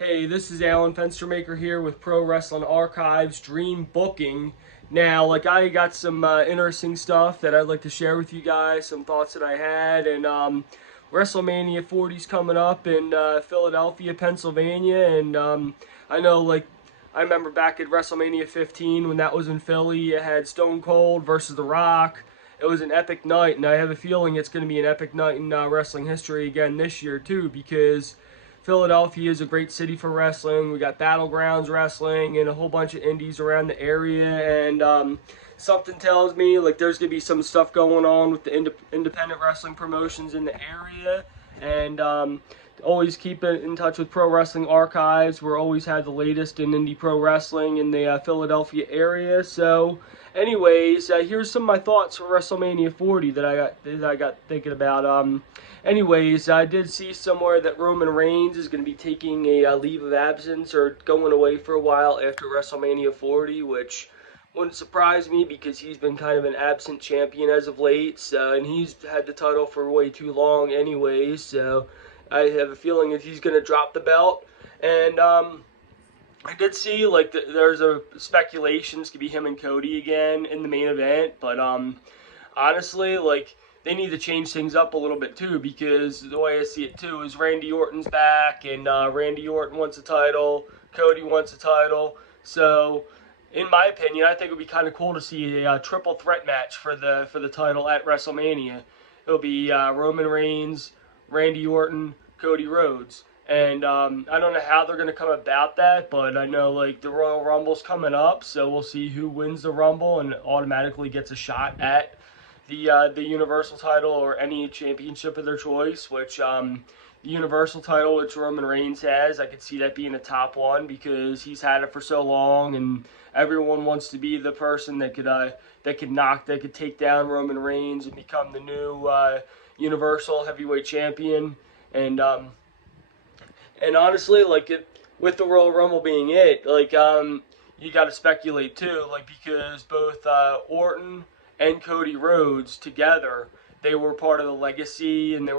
Hey, this is Alan Fenstermaker here with Pro Wrestling Archives Dream Booking. Now, I got some interesting stuff that I'd like to share with you guys, some thoughts that I had, and WrestleMania 40 is coming up in Philadelphia, Pennsylvania, and I know, I remember back at WrestleMania 15 when that was in Philly, you had Stone Cold versus The Rock. It was an epic night, and I have a feeling it's going to be an epic night in wrestling history again this year, too, because Philadelphia is a great city for wrestling. We got Battlegrounds Wrestling and a whole bunch of indies around the area. And something tells me there's gonna be some stuff going on with the independent wrestling promotions in the area. And always keep in touch with Pro Wrestling Archives. We're always have the latest in indie pro wrestling in the Philadelphia area. So, anyways, here's some of my thoughts for WrestleMania 40 that I got thinking about. Anyways, I did see somewhere that Roman Reigns is going to be taking a leave of absence or going away for a while after WrestleMania 40, which wouldn't surprise me because he's been kind of an absent champion as of late, and he's had the title for way too long anyways, so I have a feeling that he's going to drop the belt. And I did see there's a speculations could be him and Cody again in the main event, but honestly, they need to change things up a little bit too, because the way I see it too is Randy Orton's back, and Randy Orton wants a title, Cody wants a title. So, in my opinion, I think it would be kind of cool to see a triple threat match for the title at WrestleMania. It'll be Roman Reigns, Randy Orton, Cody Rhodes. And I don't know how they're going to come about that, but I know the Royal Rumble's coming up, so we'll see who wins the Rumble and automatically gets a shot at the Universal title or any championship of their choice, which the Universal title, which Roman Reigns has, I could see that being a top one because he's had it for so long, and everyone wants to be the person that could take down Roman Reigns and become the new Universal Heavyweight Champion. And honestly, with the Royal Rumble being it, you got to speculate too, because both Orton and Cody Rhodes together, they were part of the legacy, and they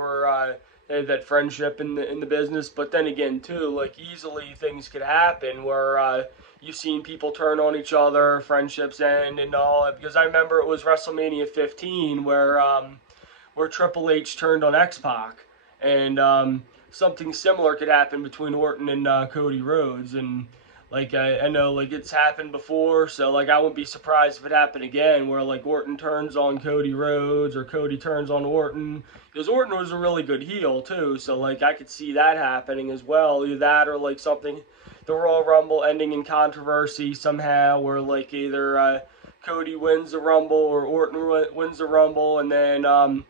had that friendship in the business. But then again, too, easily things could happen where you've seen people turn on each other, friendships end, and all. Because I remember it was WrestleMania 15 where Triple H turned on X-Pac, and something similar could happen between Orton and Cody Rhodes. And I know it's happened before, so I wouldn't be surprised if it happened again, where Orton turns on Cody Rhodes or Cody turns on Orton, because Orton was a really good heel too, so I could see that happening as well. Either that or something, the Royal Rumble ending in controversy somehow, where either Cody wins the Rumble or Orton wins the Rumble, and then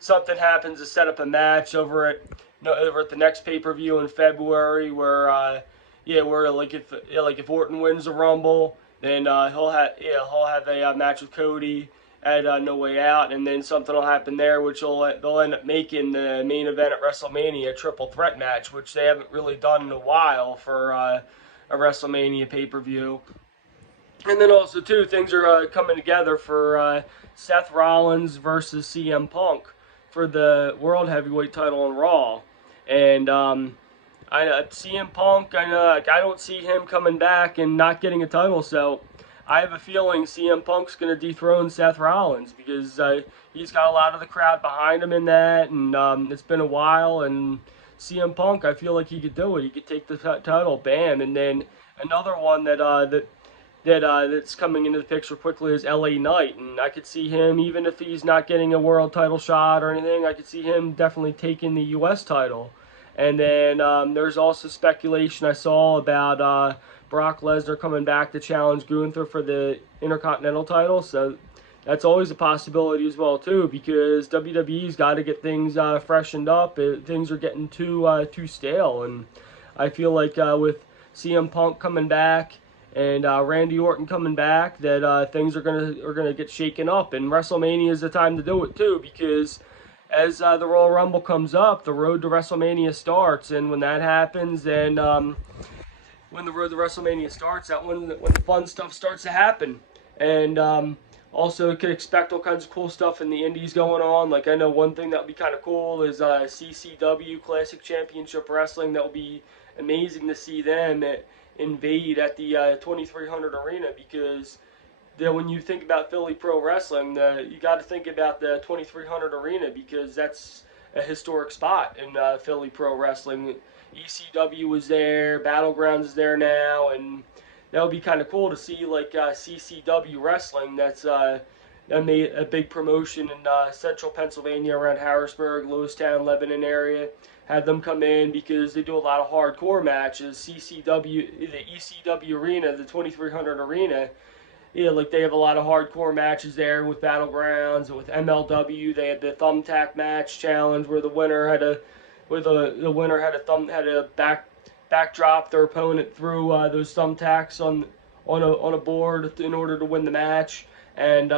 something happens to set up a match over at the next pay-per-view in February, where where if Orton wins the Rumble, then he'll have a match with Cody at No Way Out, and then something will happen there, which they'll end up making the main event at WrestleMania a triple threat match, which they haven't really done in a while for a WrestleMania pay-per-view. And then also too, things are coming together for Seth Rollins versus CM Punk for the World Heavyweight title on Raw, and CM Punk, I don't see him coming back and not getting a title, so I have a feeling CM Punk's going to dethrone Seth Rollins, because he's got a lot of the crowd behind him in that, and it's been a while, and CM Punk, I feel like he could do it. He could take the title, bam. And then another one that's coming into the picture quickly is LA Knight, and I could see him, even if he's not getting a world title shot or anything, I could see him definitely taking the U.S. title. And then there's also speculation I saw about Brock Lesnar coming back to challenge Gunther for the Intercontinental title. So that's always a possibility as well too, because WWE's got to get things freshened up. Things are getting too stale, and I feel like with CM Punk coming back and Randy Orton coming back, that things are gonna get shaken up. And WrestleMania is the time to do it too, because as the Royal Rumble comes up, the road to WrestleMania starts, and when that happens, then when the road to WrestleMania starts, when the fun stuff starts to happen. And Also, you could expect all kinds of cool stuff in the indies going on. Like, I know one thing that would be kind of cool is CCW, Classic Championship Wrestling. That would be amazing to see them invade at the 2300 Arena, because when you think about Philly Pro Wrestling, you got to think about the 2300 Arena, because that's a historic spot in Philly Pro Wrestling. ECW was there, Battlegrounds is there now, and that would be kind of cool to see, like CCW Wrestling. That's made a big promotion in central Pennsylvania around Harrisburg, Lewistown, Lebanon area. Had them come in because they do a lot of hardcore matches. CCW, the ECW Arena, the 2300 Arena. Yeah, like they have a lot of hardcore matches there with Battlegrounds and with MLW. They had the thumbtack match challenge where the winner had a backdrop their opponent through those thumbtacks on a board in order to win the match. And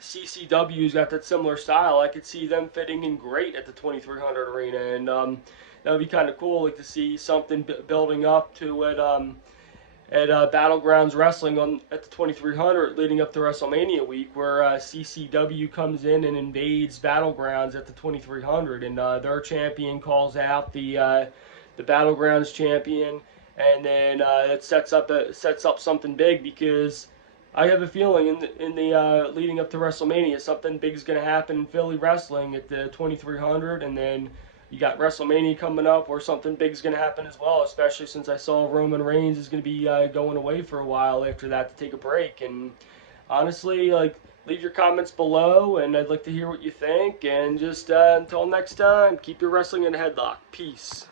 CCW's got that similar style. I could see them fitting in great at the 2300 Arena, and that would be kind of cool, like to see something building up to it. At Battlegrounds Wrestling at the 2300 leading up to WrestleMania week, where CCW comes in and invades Battlegrounds at the 2300, and their champion calls out the Battlegrounds champion, and then it sets up something big, because I have a feeling in the leading up to WrestleMania, something big is going to happen in Philly wrestling at the 2300, and then you got WrestleMania coming up where something big is going to happen as well, especially since I saw Roman Reigns is going to be going away for a while after that to take a break. And honestly, like, leave your comments below, and I'd like to hear what you think. And just until next time, keep your wrestling in a headlock. Peace.